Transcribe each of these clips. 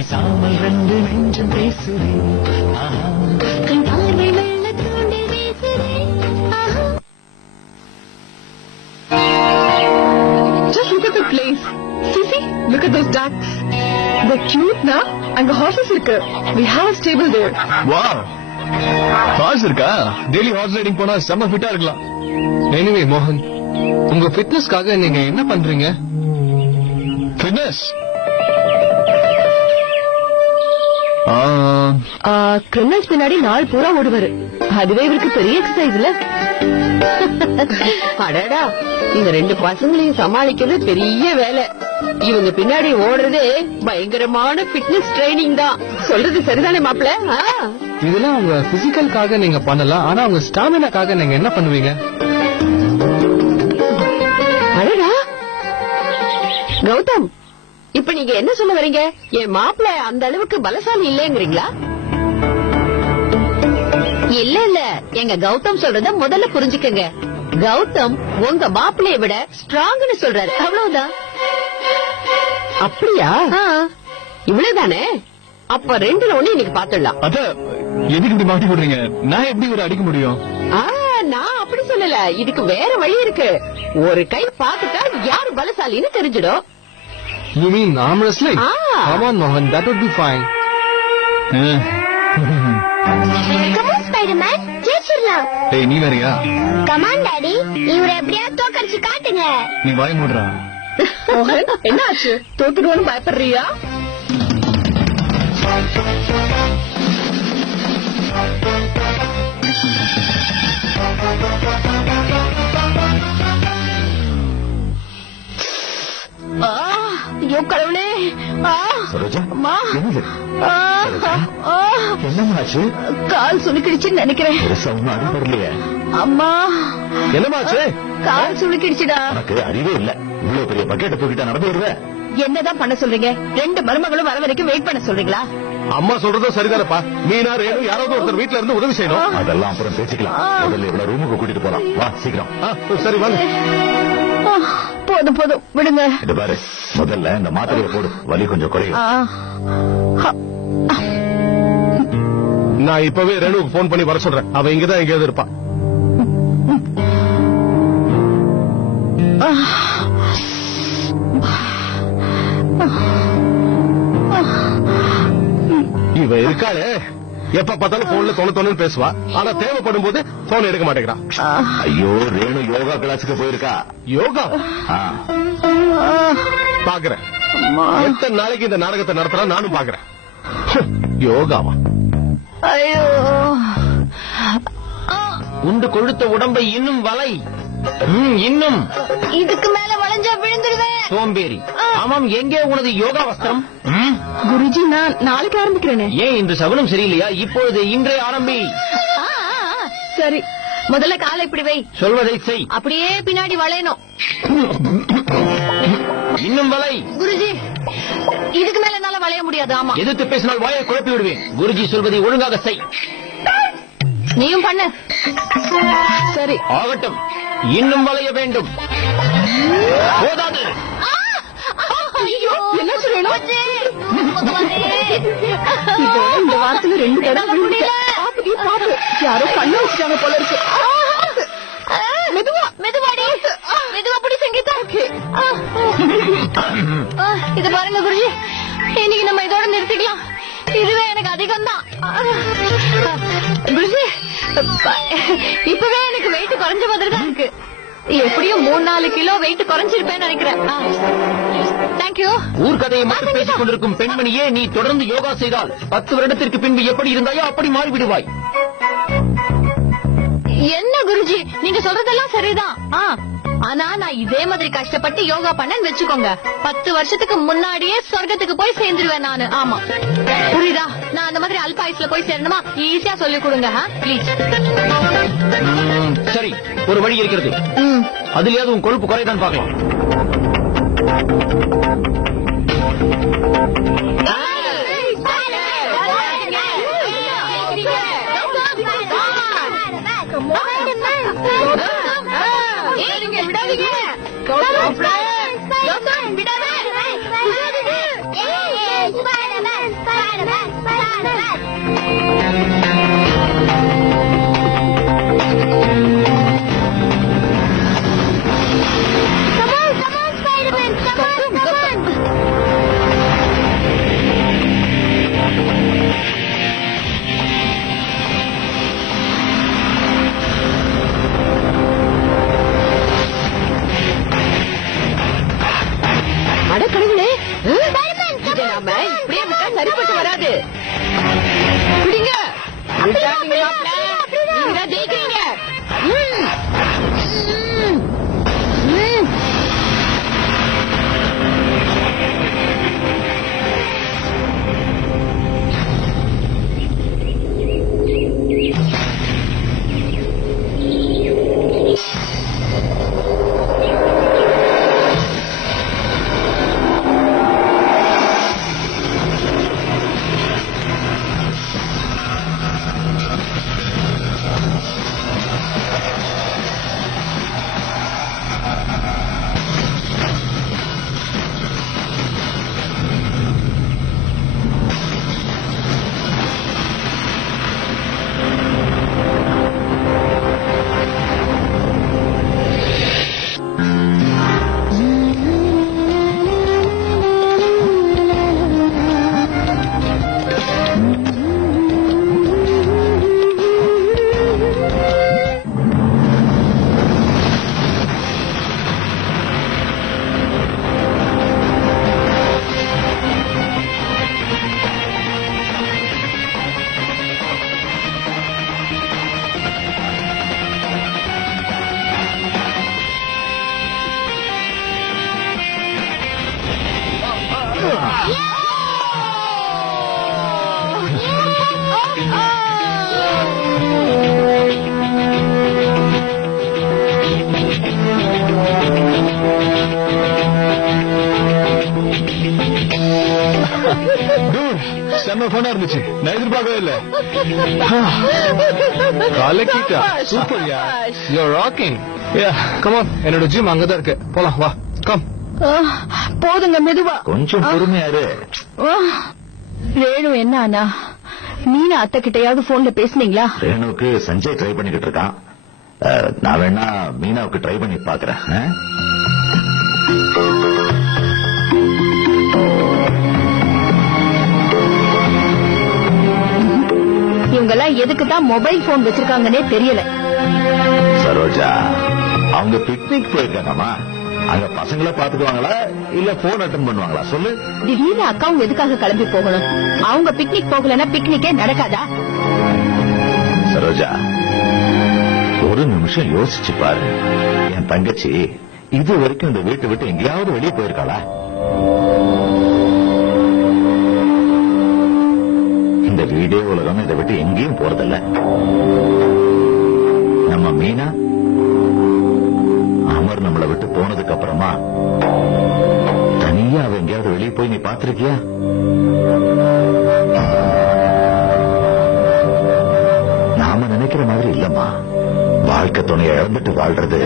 பேசாமல் ரெண்டு நெஞ்சம் பேசுதே கண் பார்வை வெள்ள தூண்டில் வீசுதே. Just look at the place. See, look at those ducks. They're cute, na? அங்க ஹார்சஸ் இருக்கு. We have a stable there. Wow. Horse இருக்கா? டெய்லி ஹார்ஸ் ரைடிங் போனா செம்ம ஃபிட்டா இருக்கலாம். எனிவே மோகன், உங்க ஃபிட்னஸ்க்காக நீங்க என்ன பண்றீங்க? ஃபிட்னஸ்? கிரிமினல்ஸ் பின்னாடி நாள் பூரா ஓடுவாரு. அதுவே இவருக்கு பெரிய எக்ஸசைஸ் இல்ல. அடடா, இந்த ரெண்டு பசங்களையும் சமாளிக்கிறது பெரிய வேலை. இவங்க பின்னாடி ஓடுறதே பயங்கரமான ஃபிட்னஸ் ட்ரைனிங் தான். சொல்றது சரிதானே மாப்பிள்ள? இதெல்லாம் உங்க பிசிக்கலுக்காக நீங்க பண்ணலாம். ஆனா உங்க ஸ்டாமினாக்காக நீங்க என்ன பண்ணுவீங்க? அடடா கௌதம், இப்ப நீங்க என்ன சொல்ல வரீங்க? என் மாப்பிள்ள அந்த அளவுக்கு பலசாலி இல்லைங்கிறீங்களா? இல்ல இல்ல, எங்க கௌதம் சொல்றத முதல்ல புரிஞ்சுக்கங்க. கௌதம் உங்க மாப்பிள்ளைய விட ஸ்ட்ராங்னு சொல்றாரு, அவ்வளவுதான். அப்படியா? இவ்வளவுதானே? அப்ப ரெண்டுல ஒண்ணு இன்னைக்கு பாத்துடலாம். அத எதுக்கு இப்படி மாட்டி போடுறீங்க? நான் எப்படி ஒரு அடிக்க முடியும்? நான் அப்படி சொல்லல, இதுக்கு வேற வழி இருக்கு. ஒரு கை பாத்துட்டா யாரு பலசாலின்னு தெரிஞ்சிடும். You mean arm wrestling? Come on, Mohan, that would be fine. Come on, Spider-Man. ஜெயிச்சிடலாம். Hey, நீ வேறயா? Come on, Daddy. இவரை எப்படியாவது தோக்கடிச்சு காட்டுங்க. நீ வாய் மூடுறா. மோகன், என்ன ஆச்சு? தோத்துடுவோன்னு பயப்படுறியா? ஐயோ கடவுளே! அம்மா! என்னமாச்சு? கால் சுளுக்கிடுச்சுன்னு நினைக்கிறேன். அம்மா, என்னமாச்சு? கால் சுளுக்கிடுச்சுடா. அறிவே இல்ல. இவ்வளவு பெரிய பக்கெட்டை தூக்கிட்டா நடந்து வருவ? என்னதான் பண்ண சொல்றீங்க? ரெண்டு மருமகளும் வர வரைக்கும் வெயிட் பண்ண சொல்றீங்களா? அம்மா சொல்றதும் சரிதானப்பா. மீனா ரேணு யாராவது ஒருத்தர் வீட்டுல இருந்து உதவி செய்யணும். அதெல்லாம் அப்புறம் பேசிக்கலாம். முதல்ல இவ்வளவு ரூமுக்கு கூட்டிட்டு போலாம். வா சீக்கிரம். சரி வாங்க. போதும் போதும் விடுங்க. இது பாரு, முதல்ல இந்த மாத்திரையை போடு, வலி கொஞ்சம் குறையும். நான் இப்பவே ரேணுக்கு போன் பண்ணி வர சொல்றேன். அவ இங்கதான் எங்கேயாவது இருப்பா. இவ இருக்காளே, எப்ப பார்த்தாலும் போன்ல தொண்ணு பேசுவா. ஆனா தேவைப்படும் போது போன் எடுக்க மாட்டேங்கிறா. ஐயோ, ரேணு யோகா கிளாஸுக்கு போயிருக்கா. யோகா பாக்குறேன். எத்தனை நாளைக்கு இந்த நாடகத்தை நடத்துறா நானும் பாக்குறேன். யோகாவா? ஐயோ, உண்டு கொழுத்த உடம்பை இன்னும் வலை. இன்னும் இதுக்கு மேல வளைஞ்சா விழுந்துருவேன். சோம்பேறி. ஆமாம், எங்கே உனது யோகா வஸ்திரம்? குருஜி, நான் நாளைக்கு ஆரம்பிக்கிறேனே. ஏன் இன்று சகுனம் சரியில்லையா? இப்பொழுது இன்றே ஆரம்பி. சரி, முதல்ல காலை இப்படி வை. சொல்வதை செய். அப்படியே பின்னாடி வளையணும். இன்னும் வலை. குருஜி, இதுக்கு மேல என்னால வளைய முடியாது. ஆமா, எதிர்த்து பேசினால் வாயை குழப்பி விடுவேன். குருஜி சொல்வதை ஒழுங்காக செய். நீயும் பண்ணு. சரி, ஆகட்டும். இன்னும் வளைய வேண்டும். போதாது. என்ன சொல்லணும்? இந்த வாரத்துல 2 தடவை பாப்பு. யாரோ கண்ணு வச்சுட்டாங்க போல இருக்கு. மெதுவா மெதுவாடி, மெதுவா பிடி சங்கீதா. இது பாருங்க குருஜி, இன்னைக்கு நம்ம இதோட நிறுத்திக்கலாம். இதுவே எனக்கு அதிகம் தான். குருஜி, இப்பவே எனக்கு வெயிட் குறைஞ்ச மாதிரி தான் இருக்கு. எப்படியும் 3-4 கிலோ வெயிட் குறைஞ்சிருப்பேன்னு நினைக்கிறேன். தேங்க்யூ. ஊர்கதையை மட்டும் பேசிக் கொண்டிருக்கும் பெண்மணியே, நீ தொடர்ந்து யோகா செய்தால் 10 வருடத்திற்கு பின்பு எப்படி இருந்தாயோ அப்படி மாறிவிடுவாய். என்ன குருஜி, நீங்க சொல்றதெல்லாம் சரிதான். ஆனா நான் இதே மாதிரி கஷ்டப்பட்டு யோகா பண்ணேன்னு வச்சுக்கோங்க, 10 வருஷத்துக்கு முன்னாடியே சொர்க்கத்துக்கு போய் சேர்ந்துருவேன் நானு. ஆமா, புரியுதா? நான் அந்த மாதிரி அல்பாயுஸ்ல போய் சேரணுமா? ஈஸியா சொல்லி கொடுங்க ப்ளீஸ். சரி, ஒரு வழி இருக்கிறது. அதுலயாவது உன் கொழுப்பு குறைதான் பார்க்கலாம். Spider-Man! Spider-Man, Spider-Man, Spider-Man. Come on, Spider-Man, come on. அட கடவுளே, Spider-Man, இதை come on, நாம come on, இப்படியே come விட்டா on, சரிப்பட்டு come on. வராது. பிடிங்க. விட்டாதீங்க அப்படிதான், மாப்ள. அப்படிதான். நீங்க தான் ஜெயிக்கிறீங்க. ம். ம். செம்ம ஃபனா இருந்துச்சு. நான் எதிர்பார்க்கவே இல்ல. கலக்கிட்டா. Super yeah. You're rocking. Yeah, come on. என்னோட ஜிம் அங்கதான் இருக்கு. போலாம் வா. Come. போதுங்க, மெதுவா. கொஞ்சம் பொறுமையாரு. ரேணு என்ன அண்ணா, மீனா அத்தை கிட்டயாவது போன்ல பேசுனீங்களா? ரேணுக்கு சஞ்சய் ட்ரை பண்ணிக்கிட்டு இருக்கான். நான் வேணா மீனாவுக்கு ட்ரை பண்ணி பாக்குறேன். இவங்கெல்லாம் எதுக்கு தான் மொபைல் போன் வச்சிருக்காங்கன்னே தெரியல. சரோஜா, அவங்க பிக்னிக் போயிருக்காங்கம்மா. அங்க பசங்களை பாத்துக்குவாங்களா இல்ல போன் அட்டன் பண்ணுவாங்களா சொல்லு. திடீர்னு அக்காவும் எதுக்காக கிளம்பி போகணும்? அவங்க பிக்னிக் போகலன்னா பிக்னிக்கே நடக்காதா? சரோஜா, ஒரு நிமிஷம் யோசிச்சு பாரு. என் தங்கச்சி இது வரைக்கும் இந்த வீட்டை விட்டு எங்கேயாவது வெளியே போயிருக்காளா? இந்த வீடே உலகம் இதை விட்டு எங்கேயும் போறதில்ல. நம்ம மீனா அமர் நம்மளை விட்டு போனதுக்கு அப்புறமா தனியா அவ எங்கேயாவது வெளியே போய் நீ பாத்திருக்கியா? நாம நினைக்கிற மாதிரி இல்லம்மா. வாழ்க்கை துணையை இழந்துட்டு வாழ்றது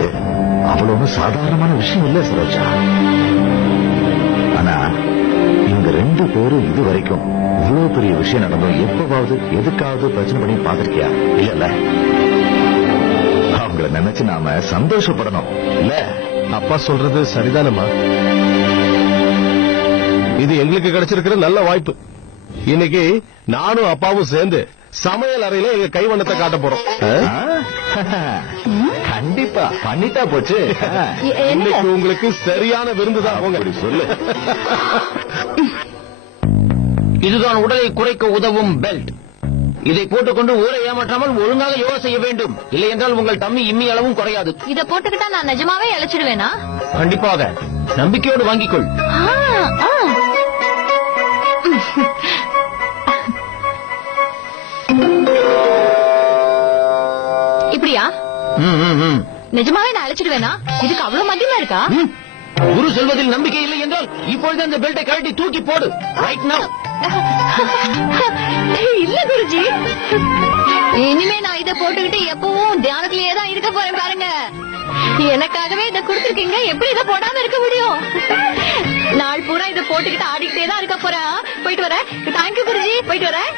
அவ்வளவு சாதாரணமான விஷயம் இல்ல சரோஜா. ஆனா இவங்க ரெண்டு பேரும் இது வரைக்கும் இவ்வளவு பெரிய விஷயம் நடந்தோம் எப்பவாவது எதுக்காவது பிரச்சனை பண்ணி பாத்திருக்கியா? இல்ல. அவங்கள நினைச்சு நாம சந்தோஷப்படணும் இல்ல? அப்பா சொல்றது சரிதானம்மா. இது எங்களுக்கு கிடைச்சிருக்கிற நல்ல வாய்ப்பு. இன்னைக்கு நானும் அப்பாவும் சேர்ந்து சமையல் அறையில எங்க கைவண்ணத்தை காட்ட போறோம். கண்டிப்பா பண்ணிட்டா போச்சு. இன்னைக்கு உங்களுக்கு சரியான விருந்துதான். அப்படி சொல்லு. இதுதான் உடலை குறைக்க உதவும் பெல்ட். இதை போட்டுக்கொண்டு ஊரை ஏமாற்றாமல் ஒழுங்காக யோகா செய்ய வேண்டும். இல்லை என்றால் உங்கள் தம்மி இம்மி அளவும் குறையாது. இத போட்டுக்கிட்டா நான் நிஜமாவே இழைச்சிடுவேனா? கண்டிப்பாக நம்பிக்கையோடு வாங்கிக்கொள். இப்படியா? நிஜமாவே நான் அழைச்சிடுவேனா? இதுக்கு அவ்வளவு மத்தியமா இருக்கா? குரு சொல்வதில் நம்பிக்கை இல்லை என்றால் இப்பொழுது அந்த பெல்ட்டை கழட்டி தூக்கி போடு. Right now. இல்ல குருஜி, இனிமே நான் இத போட்டுக்கிட்டு எப்பவும் தியானத்திலேயே தான் இருக்க போறேன் பாருங்க. எனக்காகவே இதை கொடுத்துருக்கீங்க, எப்படி இதை போடாம இருக்க முடியும்? நாள் பூரா இதை போட்டுக்கிட்டு ஆடிக்கிட்டே தான் இருக்க போறேன். போயிட்டு வரேன். தேங்க்யூ குருஜி, போயிட்டு வரேன்.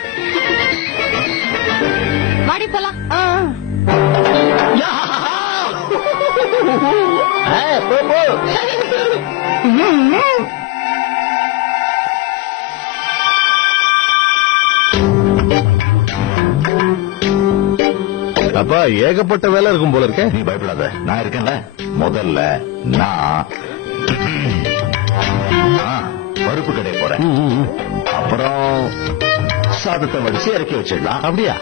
வாடி போலாம். போ, போ. அப்பா ஏகப்பட்ட வேலை இருக்கும் போல இருக்க. நீ பயப்படாத, நான் இருக்கேன்ல. முதல்ல நான் பருப்பு கடை போறேன். அப்புறம் சாதத்தை வடிச்சு இறக்கி வச்சிடலாம். அப்படியா?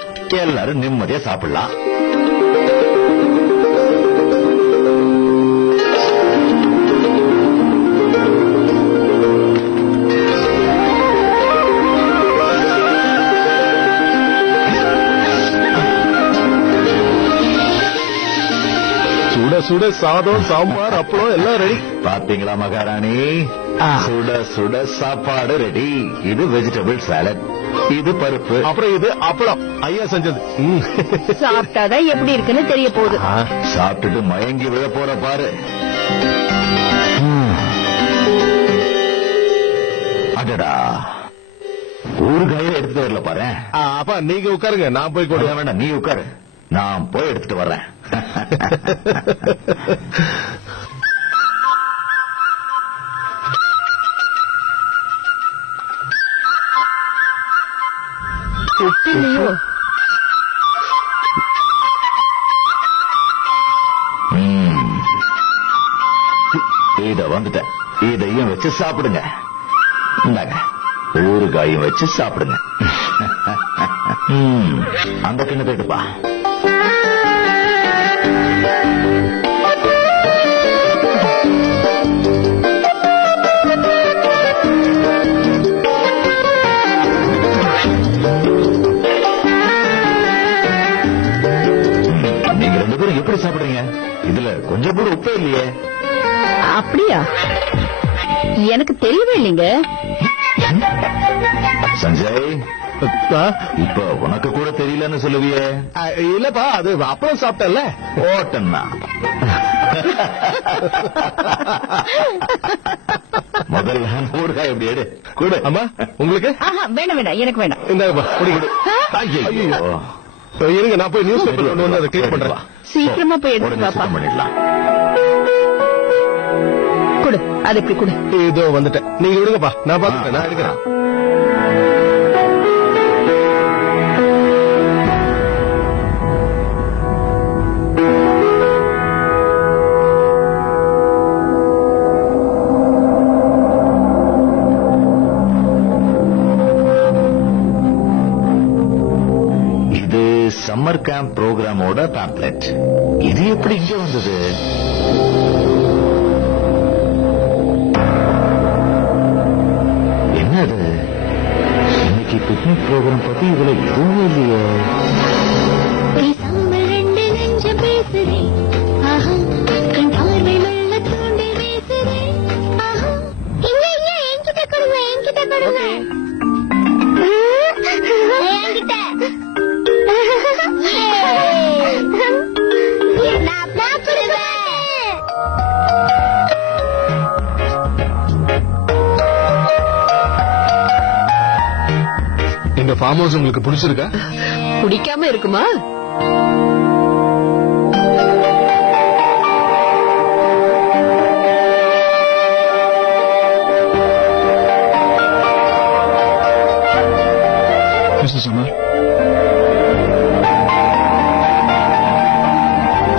எல்லாரும் நிம்மதியா சாப்பிடலாம். சுட சுட சாதம், சாம்பார், அப்பளம் எல்லாம் ரெடி. பாத்தீங்களா மகாராணி? சுட சுட சாப்பாடு ரெடி. இது வெஜிடபிள் சாலட், இது பருப்பு, அப்புறம் இது அப்பளம் ஐயா செஞ்சது. சாப்பிட்டாதான் எப்படி இருக்குன்னு தெரிய போகுது. சாப்பிட்டுட்டு மயங்கி விழ போற பாரு. அடடா, ஊறுகாயே எடுத்துட்டு வரல பாரு. அப்பா நீங்க உட்காருங்க, நான் போய் கொடு. வேண்டாம், நீ உட்காரு, நான் போய் எடுத்துட்டு வர்றேன். இத வந்துட்டேன். இதையும் வச்சு சாப்பிடுங்க. இந்தாங்க, ஊறுகாயும் வச்சு சாப்பிடுங்க. அந்த கிண்ணத்தை எடுப்பா. நீங்க ரெண்டு பேரும் எப்படி சாப்பிடுறீங்க? இதுல கொஞ்சம் கூட உப்பே இல்லையே. அப்படியா? எனக்கு தெரியவே இல்லைங்க. சஞ்சய், இப்ப உனக்கு கூட தெரியலன்னு சொல்லுவியே? இல்லப்பா, அது அப்பளம் சாப்பிட்டல. ஓட்டன்னா முதல்ல ஊறுகாய் எப்படி எடு கொடு. அம்மா உங்களுக்கு? வேண்டாம் வேண்டாம், எனக்கு வேண்டாம். இந்தாப்பா குடி. ஐயோ, இருங்க, நான் போய் நியூஸ் பேப்பர் கொண்டு வந்து அதை கிளியர் பண்றேன். சீக்கிரமா போய் எடுத்து உடனே வாப்பா. சுத்தம் பண்ணிடலாம். குடு, அது இப்படி குடு. இதோ வந்துட்டேன், நீங்க விடுங்கப்பா, நான் பாத்துட்டேன், நான் எடுக்கிறேன். இது சம்மர் கேம்ப் ப்ரோக்ராமோட பேம்ப்ளெட். இது எப்படி இங்க வந்தது? என்னது? இன்னைக்கு பிக்னிக் ப்ரோக்ராம் பத்தி இதுல எதுவுமே இல்லையே. பேசாம ரெண்டு நெஞ்சம் பேசுறேன். ஆஹா, கண் பார்வை மெல்ல தூண்டி பேசுறேன். ஆஹா, இங்க என்கிட்ட கொடுங்க, என்கிட்ட கொடுங்க. என்கிட்ட. நான் சாப்பிடுவேன். இந்த ஃபார்ம் ஹவுஸ் உங்களுக்கு பிடிச்சிருக்கா? பிடிக்காம இருக்குமா?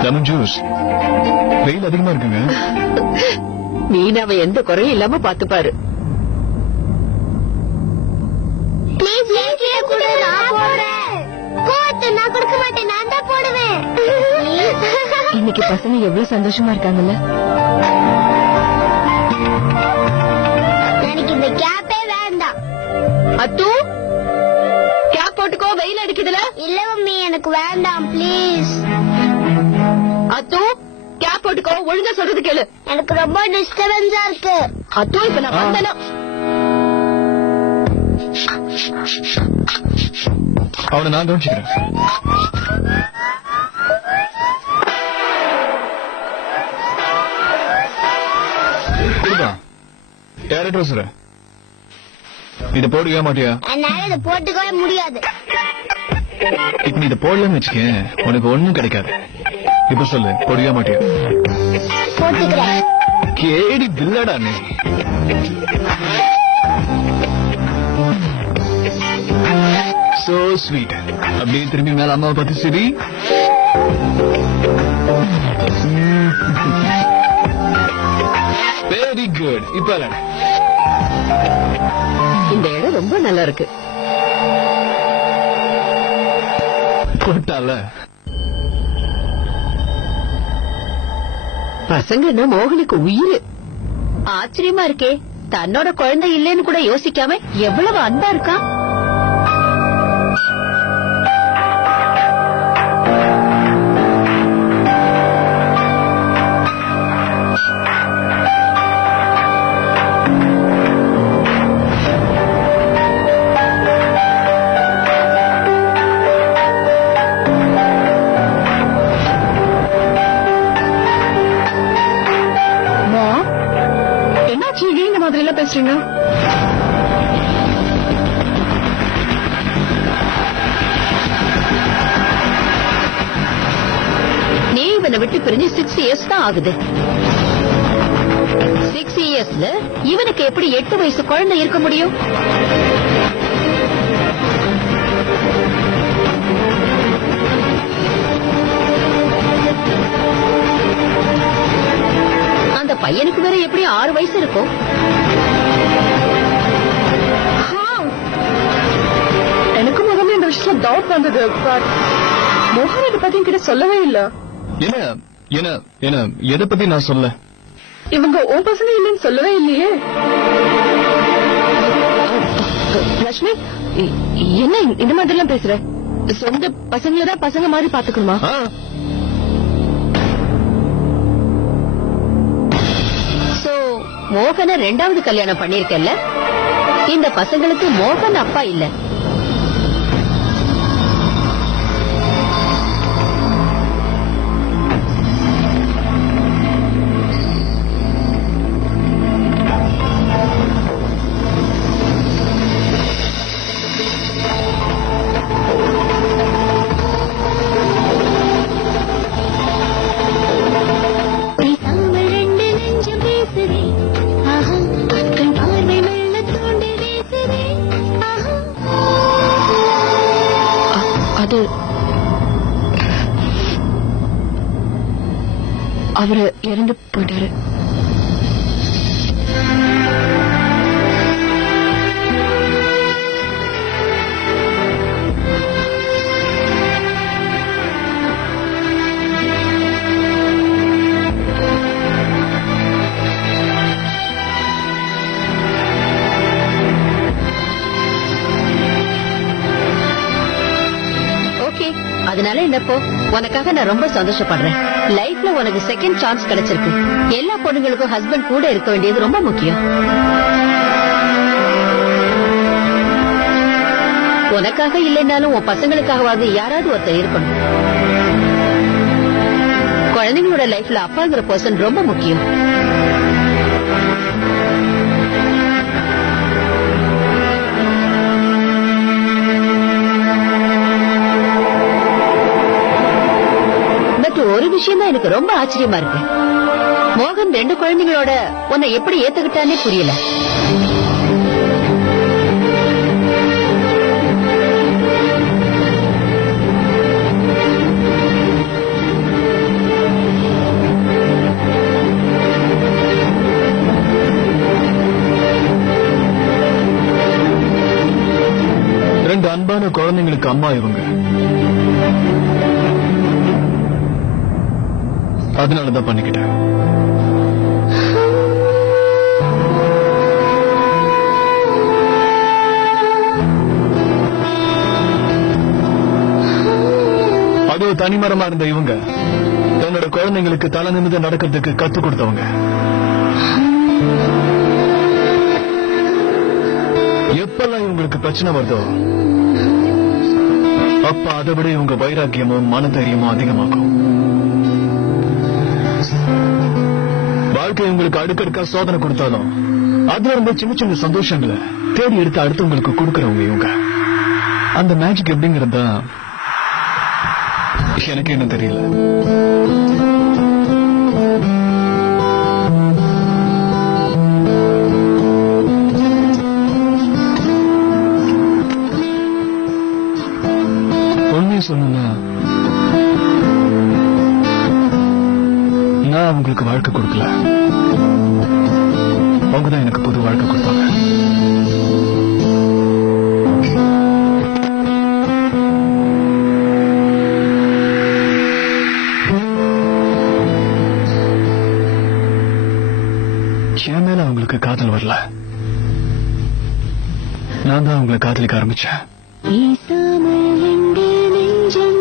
Lemon juice. வெயில் அதிகமா இருக்குங்க. மீனாவை எந்த குறையும் இல்லாம பாத்துப்பாரு. ப்ளீஸ் என்கிட்ட கொடு, நான் போடுறேன். கோத்து நான் கொடுக்க மாட்டேன், நான் தான் போடுவேன். இன்னைக்கு பசங்க எவ்வளவு சந்தோஷமா இருக்காங்கல்ல. எனக்கு இந்த கேப்பே வேண்டாம். அத்து, கேப் போட்டுக்கோ, வெயில் அடிக்குதுல. இல்ல மம்மி, எனக்கு வேண்டாம் ப்ளீஸ். அத்து, கேப் போட்டுக்கோ, ஒழுங்கா சொல்றது கேளு. எனக்கு ரொம்ப டிஸ்டர்பன்ஸா இருக்கு. அத்து, இப்ப நான் வந்தேனா? அவனை நான் கவனிச்சுக்கிறேன். யார்கிட்ட பேசுற? இதை போடுவே மாட்டியா? என்னால இதை போட்டுக்கவே முடியாது. இப்ப நீ இதை போடலன்னு வச்சுக்க உனக்கு ஒண்ணும் கிடைக்காது. இப்ப சொல்லு, போடுவே மாட்டியா? போட்டுக்கிறேன். கேடி பில்லடா நீ. So sweet. அப்படியே திரும்பி மேல அம்மாவை பத்தி சரி. Very good. இப்ப இந்த இடம் ரொம்ப நல்லா இருக்கு. போட்டால பசங்கன்னா மோகனுக்கு உயிர். ஆச்சரியமா இருக்கே, தன்னோட குழந்தை இல்லைன்னு கூட யோசிக்காம எவ்வளவு அன்பா இருக்கா. என்னாச்சு இந்த மாதிரி எல்லாம் பேசுறீங்க? நீ இவனை விட்டு பிரிஞ்சு 6 years தான் ஆகுது. 6 yearsல இவனுக்கு எப்படி 8 வயசு குழந்தை இருக்க முடியும்? அந்த பையனுக்கு வேற எப்படி 6 வயசு இருக்கும்? எனக்கு முதல்ல இந்த விஷயம் டவுட் வந்தது. மோகன் இதை பத்தி என்கிட்ட சொல்லவே இல்ல. என்ன என்ன என்ன எதை பத்தி நான் சொல்ல? இவங்க உன் பசங்க இல்லைன்னு சொல்லவே இல்லையே. லட்சுமி, என்ன இந்த மாதிரி எல்லாம் பேசுற? சொந்த பசங்களதான் பசங்க மாதிரி பாத்துக்கணுமா? சோ மோகனை 2வது கல்யாணம் பண்ணிருக்கல. இந்த பசங்களுக்கு மோகன் அப்பா இல்ல. அது அவரு இறந்து போயிட்டாரு. அதனால என்னப்போ உனக்காக நான் ரொம்ப சந்தோஷப்படுறேன். லைஃப்ல உனக்கு செகண்ட் சான்ஸ் கிடைச்சிருக்கு. எல்லா பொண்ணுங்களுக்கும் ஹஸ்பண்ட் கூட இருக்க வேண்டியது ரொம்ப முக்கியம். உனக்காக இல்லைன்னாலும் உன் பசங்களுக்காகவாது யாராவது ஒருத்தர் இருக்கணும். குழந்தைங்களோட லைஃப்ல அப்பாங்கிற பர்சன் ரொம்ப முக்கியம். ஒரு விஷயம் தான் எனக்கு ரொம்ப ஆச்சரியமா இருக்கு. மோகன் 2 குழந்தைங்களோட உன்னை எப்படி ஏத்துக்கிட்டானே புரியல. ரெண்டு அன்பான குழந்தைங்களுக்கு அம்மா இவங்க. அதனாலதான் பண்ணிக்கிட்டேன். அது தனிமரமா இருந்த இவங்க தன்னோட குழந்தைங்களுக்கு தலை நிமிர்ந்து நடக்கிறதுக்கு கத்து கொடுத்தவங்க. எப்பெல்லாம் இவங்களுக்கு பிரச்சனை வருதோ அப்ப அதை விட இவங்க வைராக்கியமும் மனதைரியமும் அதிகமாகும். வாழ்க்கை உங்களுக்கு அடுக்கடுக்கா சோதனை கொடுத்தாலும் அதுல இருந்த சின்ன சின்ன சந்தோஷங்களை தேடி எடுத்து அடுத்தவங்களுக்கு கொடுக்கறவங்க இவங்க. அந்த மேஜிக் எப்படிங்கறதா எனக்கு என்ன தெரியல. உண்மையை சொல்லணும்னா நான் உங்களுக்கு வாழ்க்கை கொடுக்கல, அவங்கதான் எனக்கு புது வாழ்க்கை கொடுப்பாங்க. என் மேல அவங்களுக்கு காதல் வரல, நான் தான் அவங்களை காதலிக்க ஆரம்பிச்சேன். பேசாமல் எங்கே நெஞ்சம்